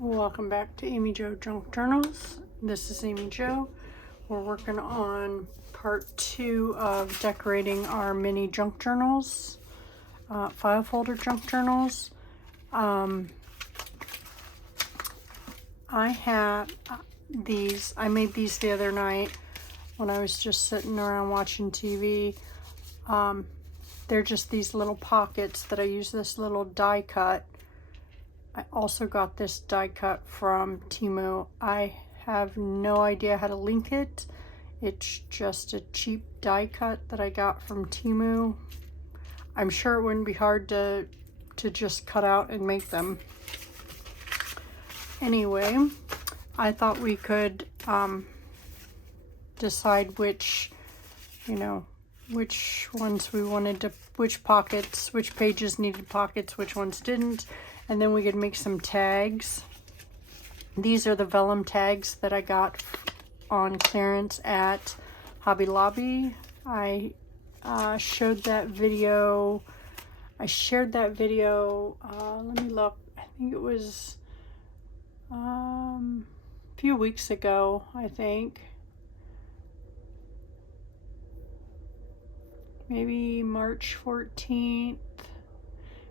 Welcome back to Amy Jo Junk Journals. This is Amy Jo. We're working on part 2 of decorating our mini junk journals, file folder junk journals. I have these. I made these the other night when I was just sitting around watching TV. They're just these little pockets that I use this little die cut. I also got this die cut from Temu. I have no idea how to link it. It's just a cheap die cut that I got from Temu. I'm sure it wouldn't be hard to just cut out and make them. Anyway, I thought we could decide which ones we wanted to, which pockets, which pages needed pockets, which ones didn't. And then we could make some tags. These are the vellum tags that I got on clearance at Hobby Lobby. I showed that video. I shared that video. Let me look. I think it was a few weeks ago, I think. Maybe March 14th.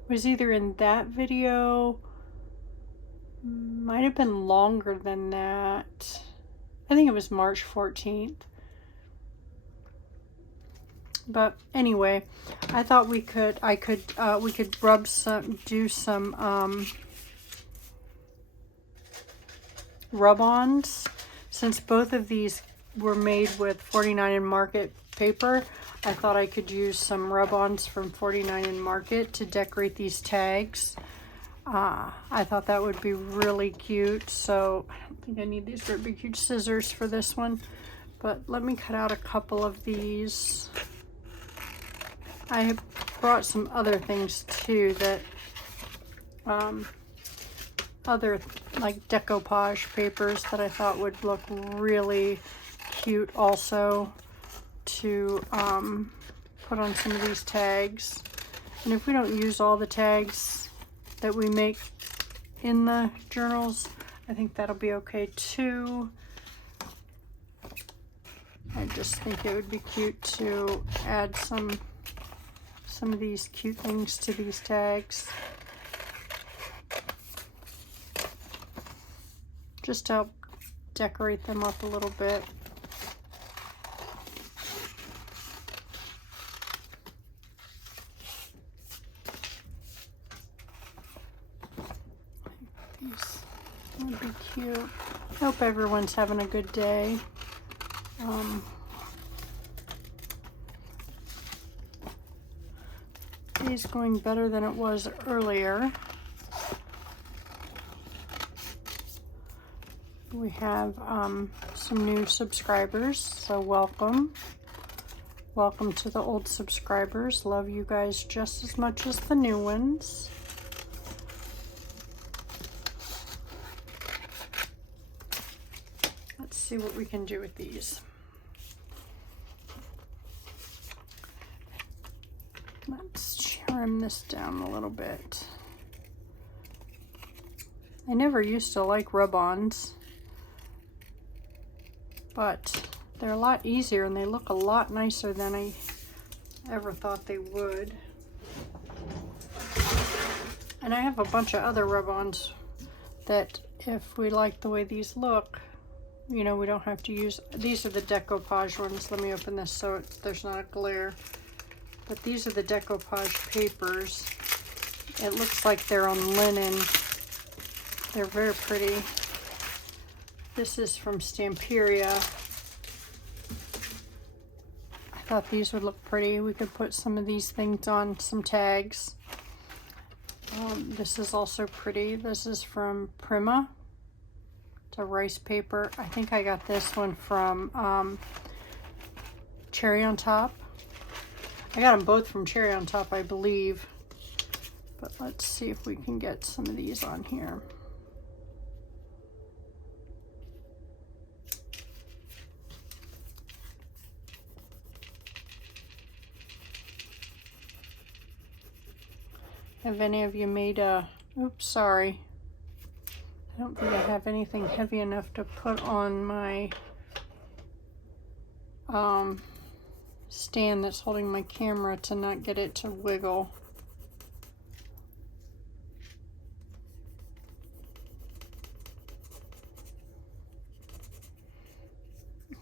It was either in that video, might have been longer than that. I think it was March 14th. But anyway, I thought we could do some rub-ons. Since both of these were made with 49 and Market paper, I thought I could use some rub-ons from 49 and Market to decorate these tags. I thought that would be really cute, so I don't think I need these very big huge scissors for this one, but let me cut out a couple of these. I have brought some other things too that other like decoupage papers that I thought would look really cute also to put on some of these tags. And if we don't use all the tags that we make in the journals, I think that'll be okay too. I just think it would be cute to add some of these cute things to these tags, just to help decorate them up a little bit. These would be cute. I hope everyone's having a good day. Day's going better than it was earlier. We have some new subscribers, so welcome. Welcome to the old subscribers. Love you guys just as much as the new ones. Let's see what we can do with these. Let's trim this down a little bit. I never used to like rub-ons, but they're a lot easier and they look a lot nicer than I ever thought they would. And I have a bunch of other rub-ons that if we like the way these look, you know, we don't have to use. These are the decoupage ones. Let me open this so there's not a glare. But these are the decoupage papers. It looks like they're on linen. They're very pretty. This is from Stamperia. I thought these would look pretty. We could put some of these things on some tags. This is also pretty. This is from Prima. It's a rice paper. I think I got this one from Cherry on Top. I got them both from Cherry on Top, I believe. But let's see if we can get some of these on here. Have any of you made a, oops, sorry. I don't think I have anything heavy enough to put on my stand that's holding my camera to not get it to wiggle.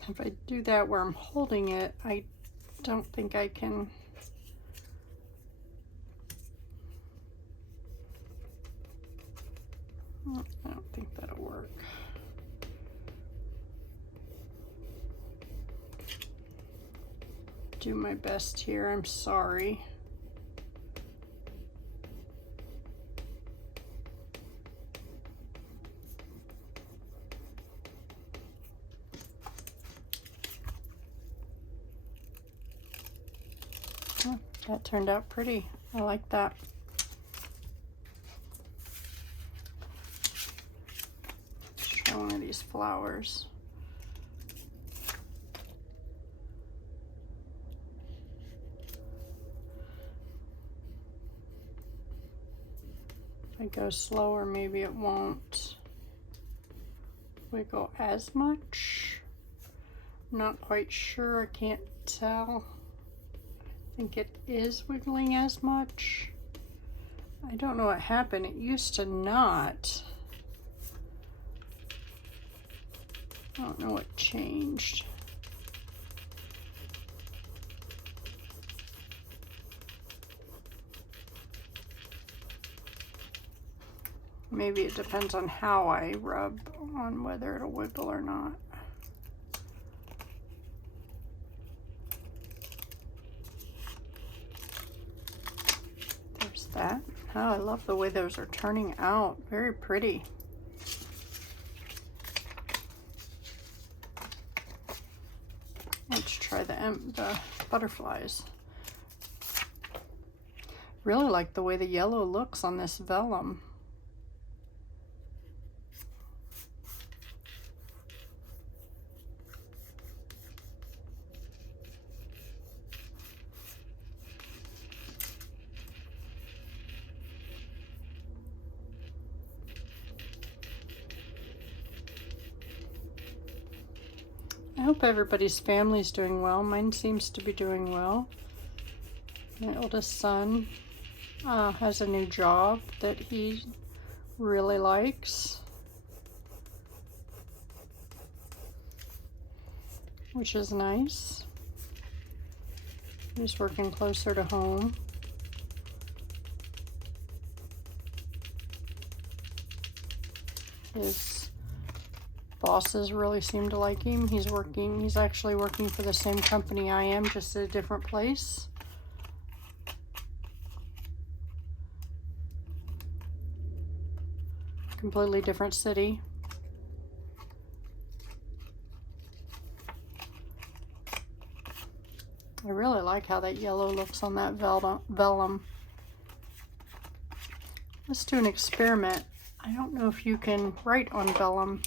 If I do that where I'm holding it, I don't think I can. I don't think that'll work. Do my best here, I'm sorry. Oh, that turned out pretty. I like that. Let's try one of these flowers. If I go slower, maybe it won't wiggle as much. Not quite sure, I can't tell. I think it is wiggling as much. I don't know what happened. It used to not. I don't know what changed. Maybe it depends on how I rub on whether it'll wiggle or not. There's that. Oh, I love the way those are turning out. Very pretty. Let's try the butterflies. Really like the way the yellow looks on this vellum. I hope everybody's family's doing well. Mine seems to be doing well. My oldest son has a new job that he really likes, which is nice. He's working closer to home. His bosses really seem to like him. He's actually working for the same company I am, just at a different place. Completely different city. I really like how that yellow looks on that vellum. Let's do an experiment. I don't know if you can write on vellum.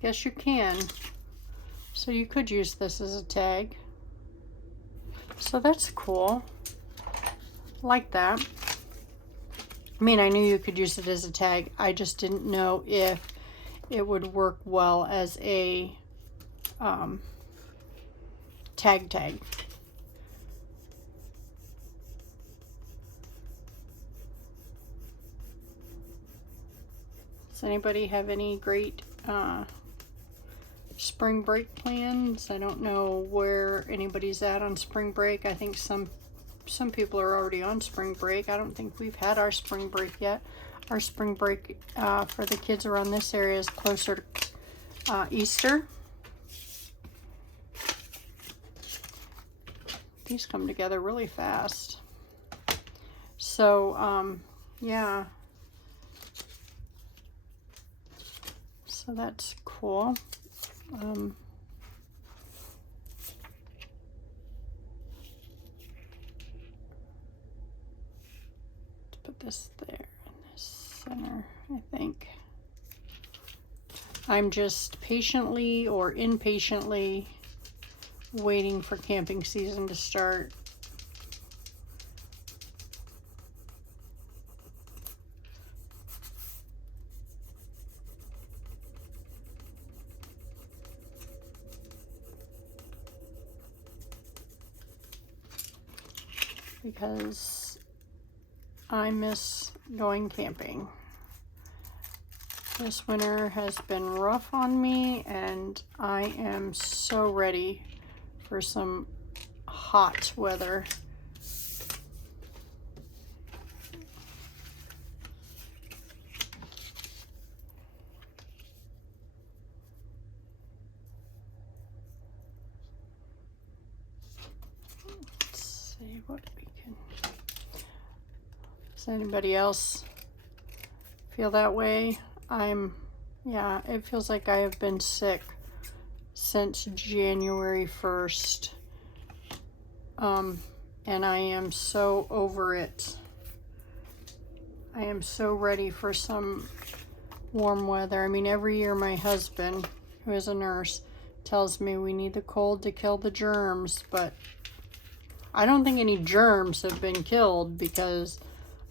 Yes, you can. So you could use this as a tag. So that's cool. Like that. I mean, I knew you could use it as a tag. I just didn't know if it would work well as a tag. Does anybody have any great spring break plans? I don't know where anybody's at on spring break. I think some people are already on spring break. I don't think we've had our spring break yet. Our spring break for the kids around this area is closer to Easter. These come together really fast. So, yeah. So that's cool. Let's put this there in the center, I think. I'm just patiently or impatiently waiting for camping season to start. Because I miss going camping. This winter has been rough on me, and I am so ready for some hot weather. Let's see what we can. Does anybody else feel that way? Yeah, it feels like I have been sick since January 1st. And I am so over it. I am so ready for some warm weather. I mean, every year my husband, who is a nurse, tells me we need the cold to kill the germs, but I don't think any germs have been killed because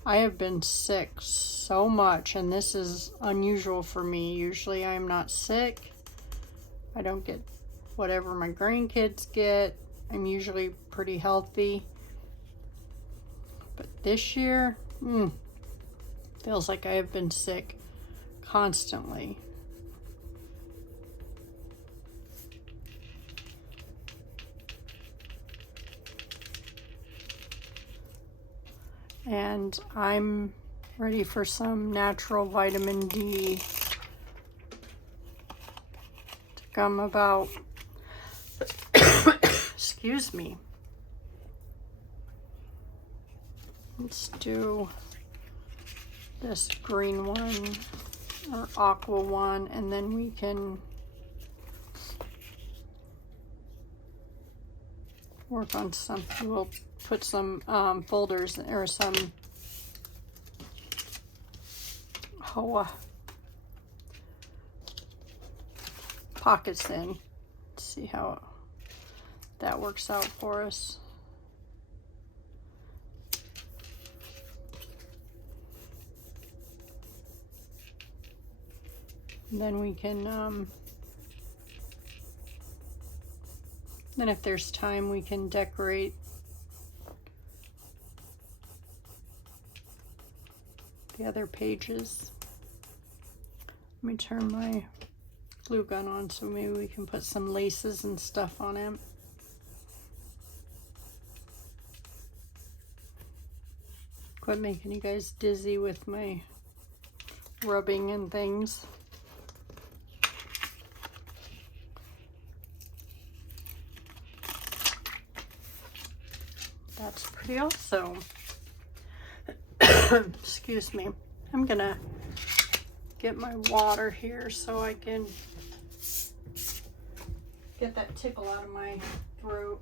I have been sick so much, and this is unusual for me. Usually I am not sick. I don't get whatever my grandkids get. I'm usually pretty healthy. But this year, feels like I have been sick constantly. And I'm ready for some natural vitamin D to come about. Excuse me. Let's do this green one or aqua one, and then we can work on something. We'll put some folders or some pockets in. Let's see how that works out for us. And then we can then if there's time we can decorate the other pages. Let me turn my glue gun on so maybe we can put some laces and stuff on it. Quit making you guys dizzy with my rubbing and things. That's pretty awesome. Excuse me. I'm gonna get my water here so I can get that tickle out of my throat.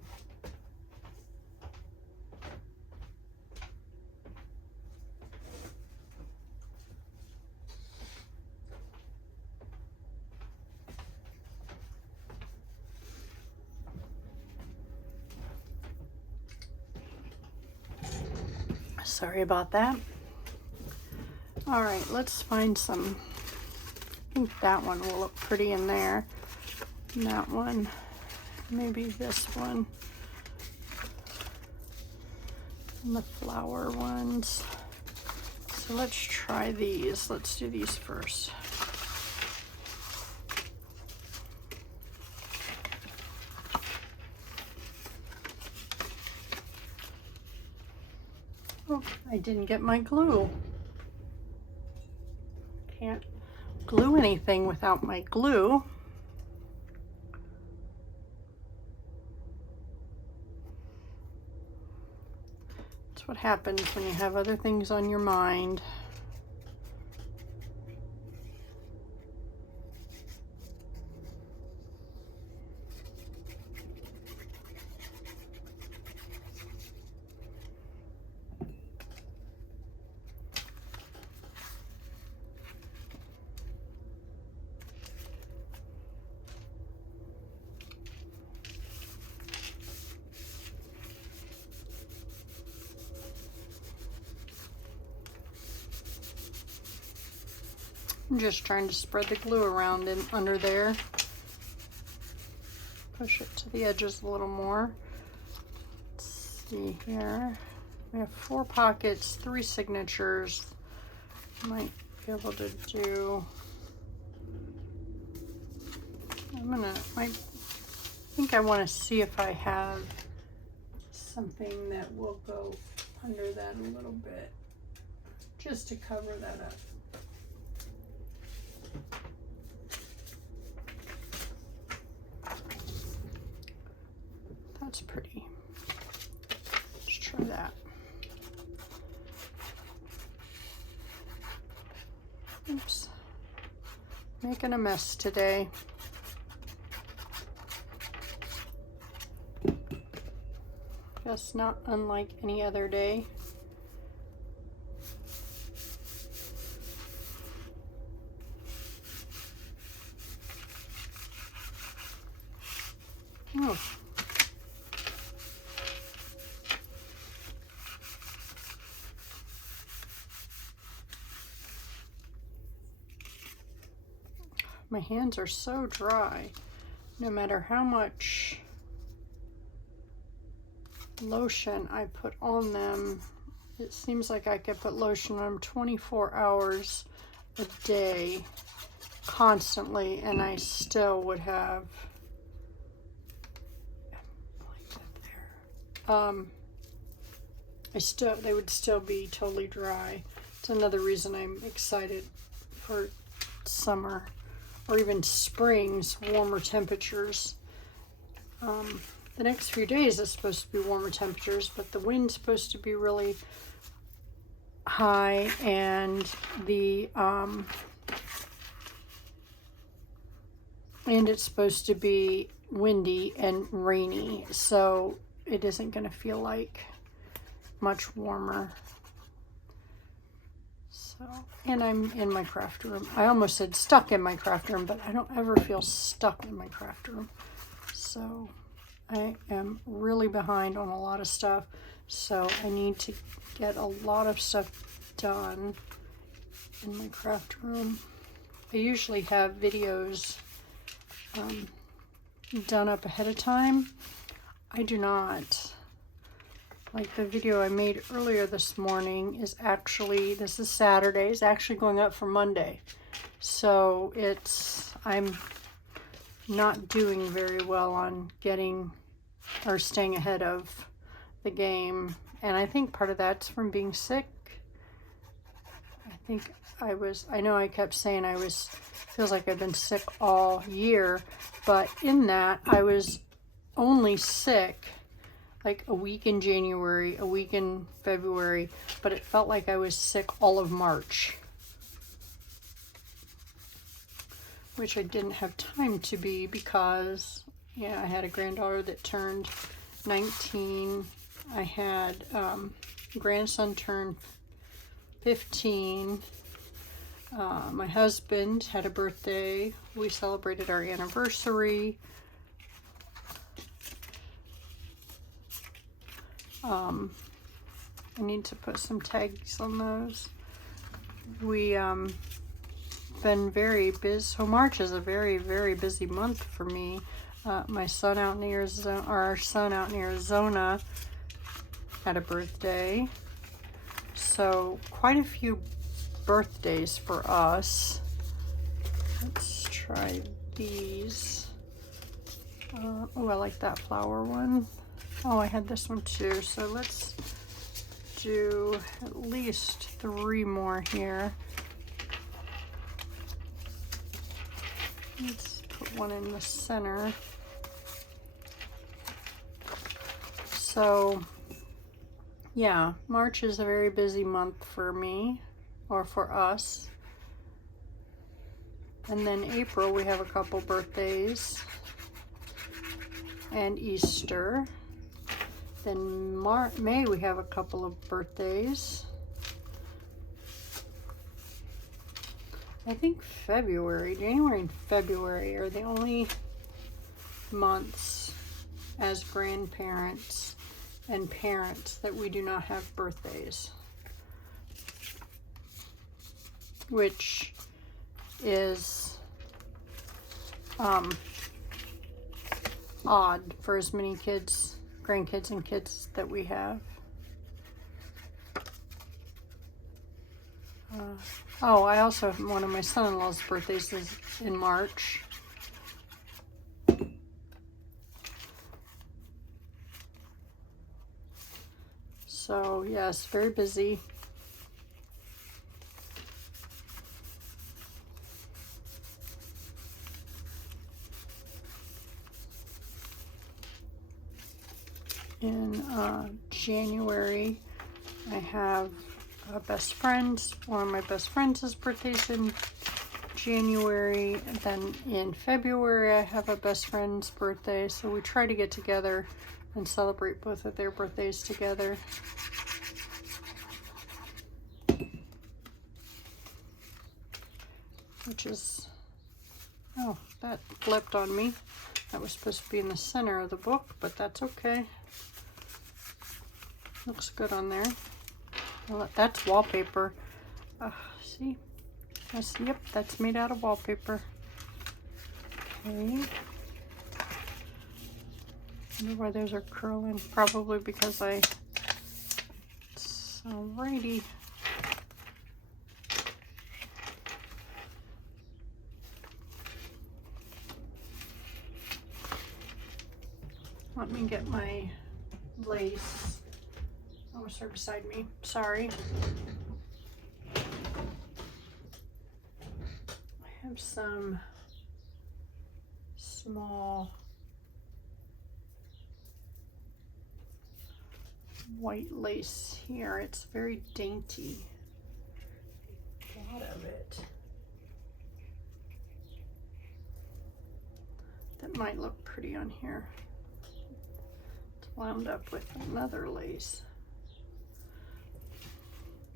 Sorry about that. All right, let's find some. I think that one will look pretty in there. And that one, maybe this one. And the flower ones. So let's try these. Let's do these first. Oh, I didn't get my glue. Can't glue anything without my glue. That's what happens when you have other things on your mind. I'm just trying to spread the glue around and under there. Push it to the edges a little more. Let's see here. We have 4 pockets, 3 signatures. Might be able to do. I think I want to see if I have something that will go under that a little bit, just to cover that up. That's pretty. Let's try that. Oops. Making a mess today. Guess not unlike any other day. Oh. My hands are so dry. No matter how much lotion I put on them, it seems like I could put lotion on them 24 hours a day constantly, and I still would have they would still be totally dry. It's another reason I'm excited for summer or even spring's warmer temperatures. The next few days is supposed to be warmer temperatures, but the wind's supposed to be really high, and and it's supposed to be windy and rainy, so it isn't going to feel like much warmer. So, and I'm in my craft room. I almost said stuck in my craft room, but I don't ever feel stuck in my craft room. So I am really behind on a lot of stuff, so I need to get a lot of stuff done in my craft room. I usually have videos done up ahead of time. I do not. Like the video I made earlier this morning is actually, this is Saturday, is actually going up for Monday. So I'm not doing very well on getting or staying ahead of the game. And I think part of that's from being sick. I know I kept saying feels like I've been sick all year, but in that I was only sick like a week in January, a week in February, but it felt like I was sick all of March, which I didn't have time to be because, I had a granddaughter that turned 19. I had grandson turned 15. My husband had a birthday. We celebrated our anniversary. I need to put some tags on those. We been very busy. So March is a very, very busy month for me. My son out in Arizona, or our son out in Arizona, had a birthday. So quite a few birthdays for us. Let's try these. Oh, I like that flower one. Oh, I had this one too. So let's do at least 3 more here. Let's put one in the center. So yeah, March is a very busy month for me, or for us. And then April, we have a couple birthdays and Easter. Then May, we have a couple of birthdays. I think January and February are the only months as grandparents and parents that we do not have birthdays. Which is odd for as many kids, grandkids and kids that we have. Oh, I also have one of my son-in-law's birthdays is in March. So yes, very busy. In January, I have a best friend. One of my best friends' birthday's in January. And then in February, I have a best friend's birthday. So we try to get together and celebrate both of their birthdays together. Which is, oh, that flipped on me. That was supposed to be in the center of the book, but that's okay. Looks good on there. Well, that's wallpaper. See? Yep, that's made out of wallpaper. Okay. I wonder why those are curling. Probably because alrighty. Let me get my lace. Oh, it's right beside me. Sorry. I have some small white lace here. It's very dainty. A lot of it. That might look pretty on here. It's wound up with another lace.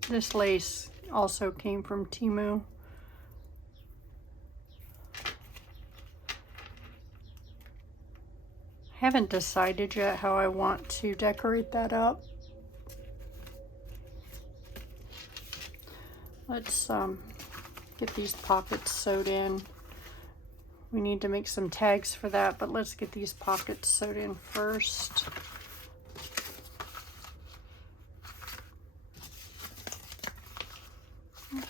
This lace also came from Temu. I haven't decided yet how I want to decorate that up. Let's get these pockets sewed in. We need to make some tags for that, but let's get these pockets sewed in first.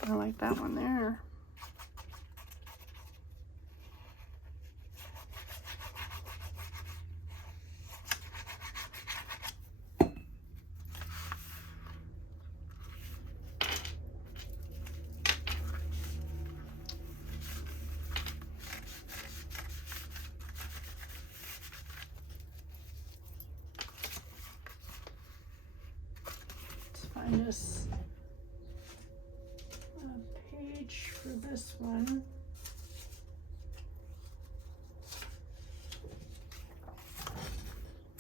I like that one there. Let's find us a page for this one.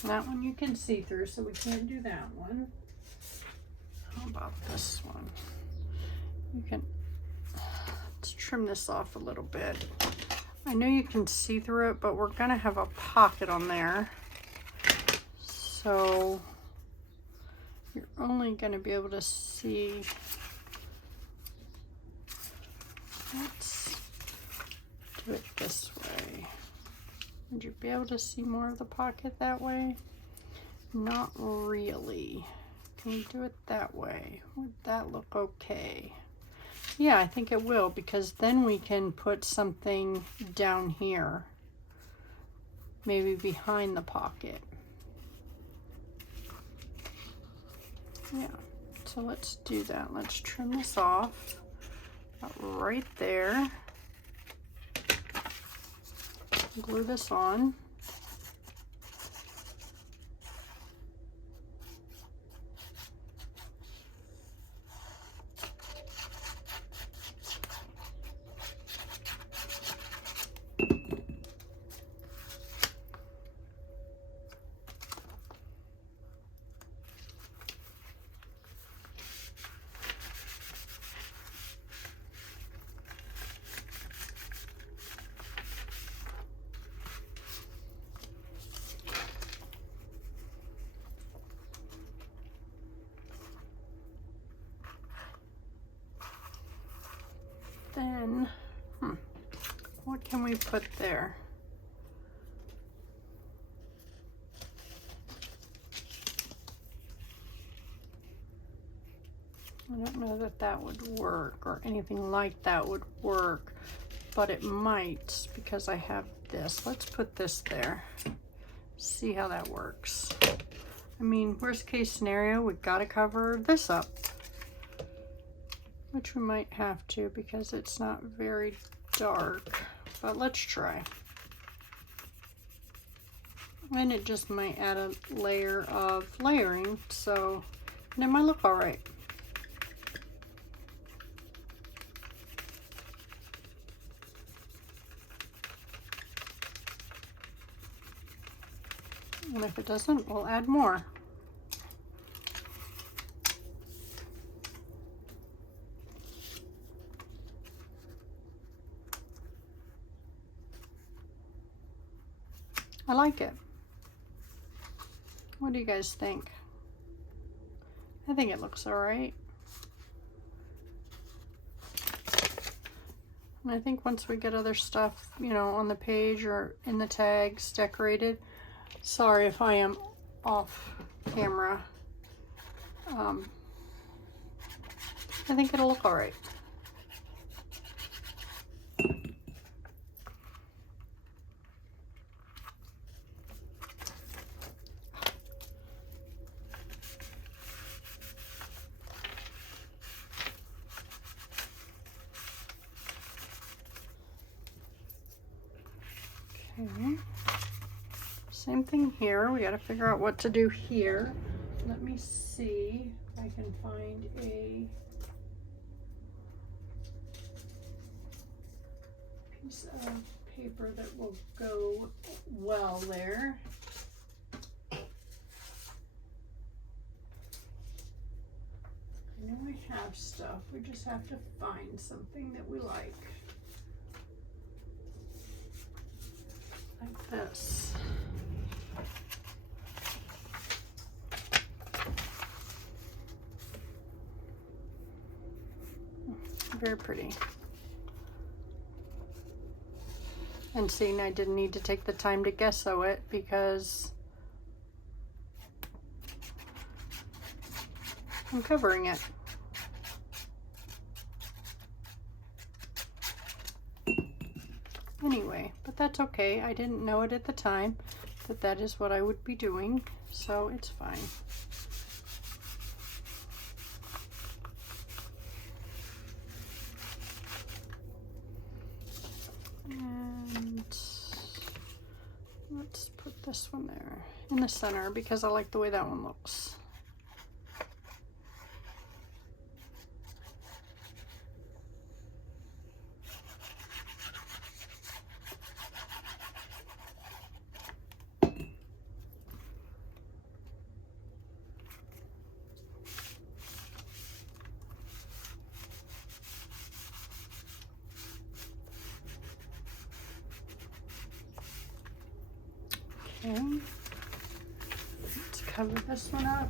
That one you can see through, so we can't do that one. How about this one? You can, let's trim this off a little bit. I know you can see through it, but we're gonna have a pocket on there. So you're only gonna be able to see, let's do it this way. Would you be able to see more of the pocket that way? Not really. Can we do it that way? Would that look okay? Yeah, I think it will, because then we can put something down here, maybe behind the pocket. Yeah, so let's do that. Let's trim this off about right there. Glue this on. Then, what can we put there? I don't know that that would work or anything like that would work, but it might because I have this. Let's put this there. See how that works. I mean, worst case scenario, we've got to cover this up, which we might have to because it's not very dark, but let's try. And it just might add a layer of layering, so and it might look all right. And if it doesn't, we'll add more. I like it. What do you guys think? I think it looks all right. And I think once we get other stuff, you know, on the page or in the tags decorated, sorry if I am off camera, I think it'll look all right. Okay. Same thing here. We got to figure out what to do here. Let me see if I can find a piece of paper that will go well there. I know we have stuff. We just have to find something that we like. Like this. Very pretty. And seeing I didn't need to take the time to gesso it because I'm covering it. Anyway, but that's okay. I didn't know it at the time that that is what I would be doing, so it's fine. And let's put this one there in the center because I like the way that one looks. Okay, let's cover this one up.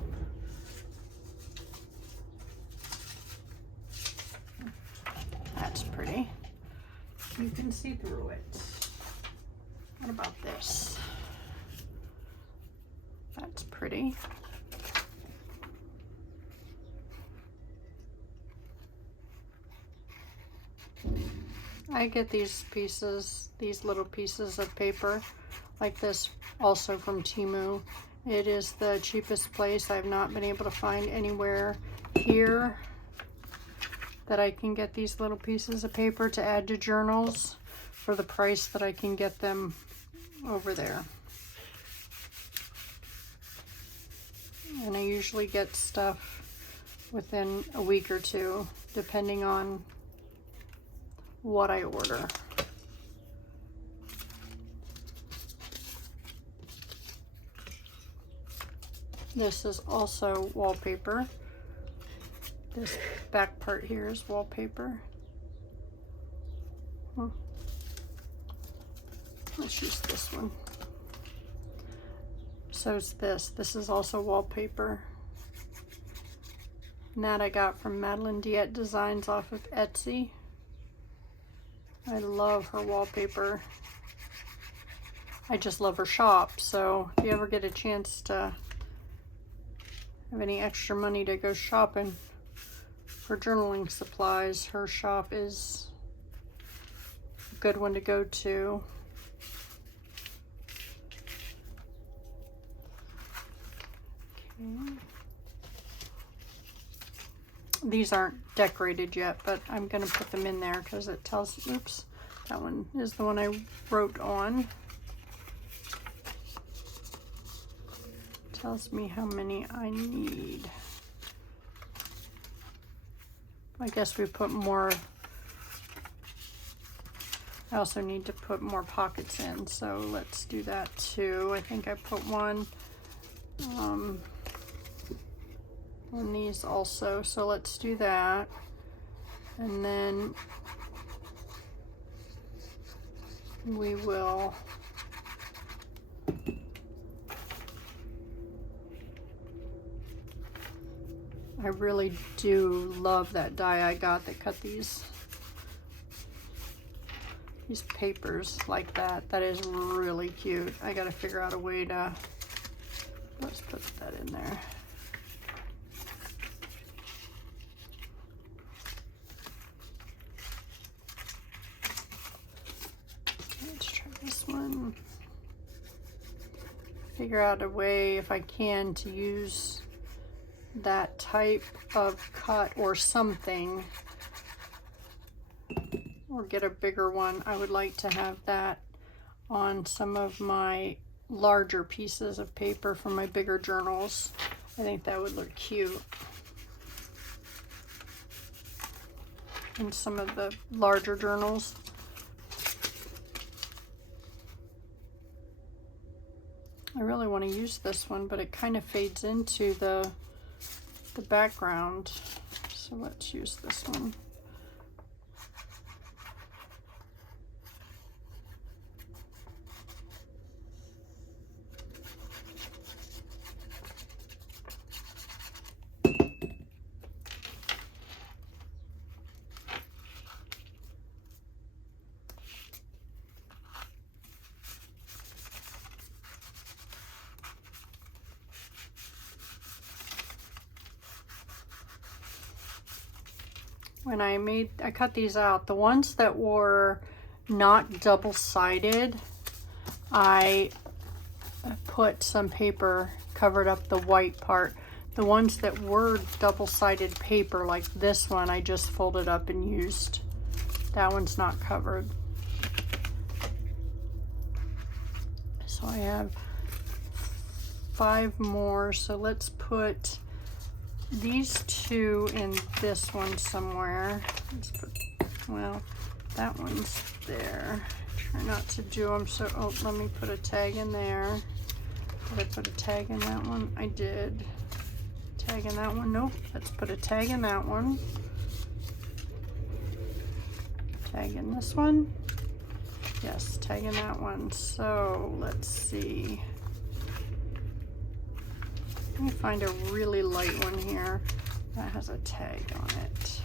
That's pretty. You can see through it. What about this? That's pretty. I get these pieces, these little pieces of paper like this also from Temu. It is the cheapest place. I've not been able to find anywhere here that I can get these little pieces of paper to add to journals for the price that I can get them over there. And I usually get stuff within a week or two, depending on what I order. This is also wallpaper. This back part here is wallpaper. Let's use this one. So is this. This is also wallpaper. And that I got from Madeline Diet Designs off of Etsy. I love her wallpaper. I just love her shop, so if you ever get a chance to have any extra money to go shopping for journaling supplies, her shop is a good one to go to. Okay. These aren't decorated yet, but I'm going to put them in there because it tells, oops, that one is the one I wrote on. Tells me how many I need. I guess we put more. I also need to put more pockets in, so let's do that too. I think I put one on these also, so let's do that. And then we will I really do love that die I got that cut these papers like that. That is really cute. I gotta figure out a way to, let's put that in there. Let's try this one. Figure out a way, if I can, to use that type of cut or something, or get a bigger one. I would like to have that on some of my larger pieces of paper from my bigger journals. I think that would look cute. In some of the larger journals. I really want to use this one, but it kind of fades into the background. So let's use this one. When I cut these out, the ones that were not double-sided, I put some paper, covered up the white part. The ones that were double-sided paper, like this one, I just folded up and used. That one's not covered. So I have 5 more, so let's put these 2 in this one somewhere. Let's put, well, that one's there. Try not to do them, so, oh, let me put a tag in there. Did I put a tag in that one? I did. Tag in that one? Nope. Let's put a tag in that one. Tag in this one. Yes, tag in that one. So, let's see. Let me find a really light one here that has a tag on it.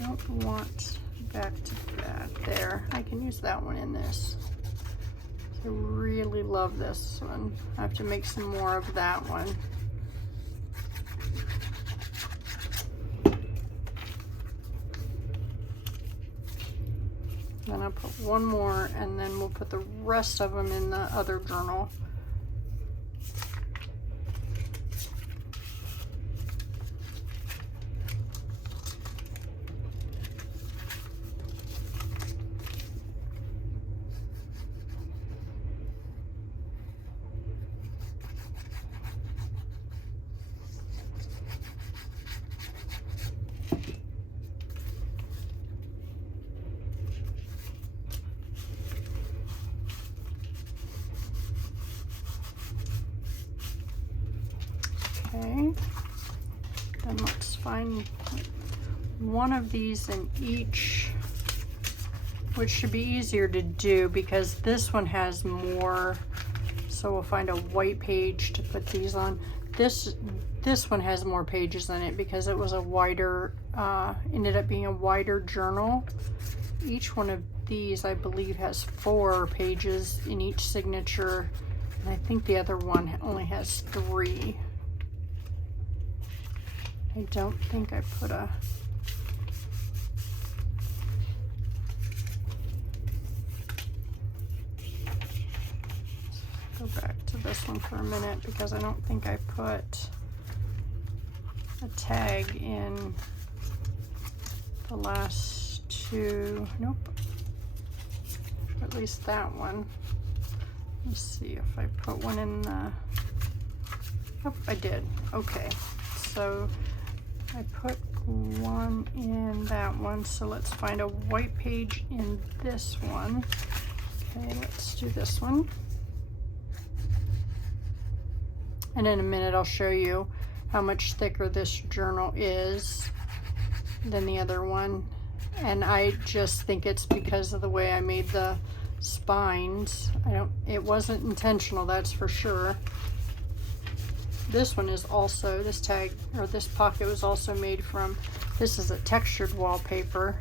Don't want back to back. There, I can use that one in this. I really love this one. I have to make some more of that one. Then I'll put one more, and then we'll put the rest of them in the other journal. Okay, then let's find one of these in each, which should be easier to do because this one has more. So we'll find a white page to put these on. This one has more pages in it because it was a wider ended up being a wider journal. Each one of these, I believe, has 4 pages in each signature, and I think the other one only has 3. I don't think I put a... Go back to this one for a minute because I don't think I put a tag in the last 2. Nope. At least that one. Let's see if I put one in the... Yep, I did. Okay. So I put one in that one. So let's find a white page in this one. Okay, let's do this one. And in a minute I'll show you how much thicker this journal is than the other one. And I just think it's because of the way I made the spines. It wasn't intentional, that's for sure. This one is also, this tag, or this pocket was also made from, this is a textured wallpaper.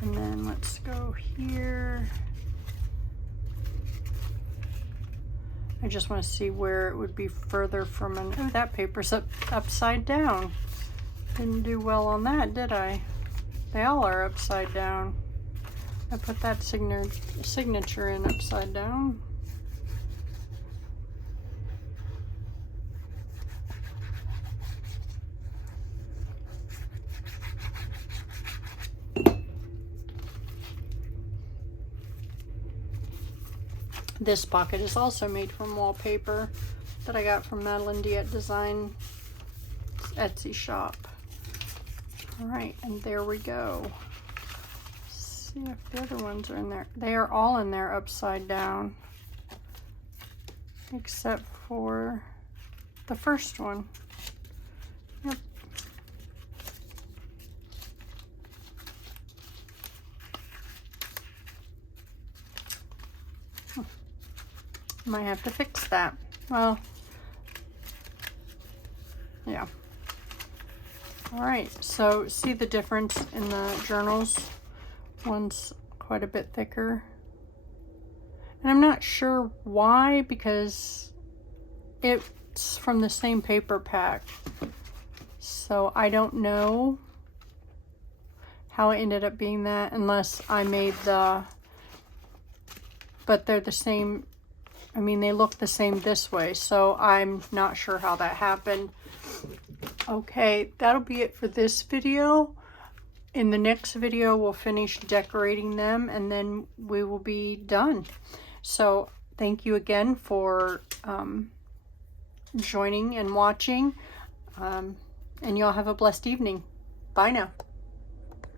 And then let's go here. I just want to see where it would be further from an... Oh, that paper's upside down. Didn't do well on that, did I? They all are upside down. I put that signature in upside down. This pocket is also made from wallpaper that I got from Madeline Diet Design Etsy shop. All right, and there we go. Let's see if the other ones are in there. They are all in there upside down, except for the first one. Yep. Might have to fix that. Well, yeah. All right, so see the difference in the journals? One's quite a bit thicker. And I'm not sure why, because it's from the same paper pack. So I don't know how it ended up being that, unless I made the... But they're the same... I mean, they look the same this way, so I'm not sure how that happened. Okay, that'll be it for this video. In the next video, we'll finish decorating them, and then we will be done. So thank you again for joining and watching, and y'all have a blessed evening. Bye now.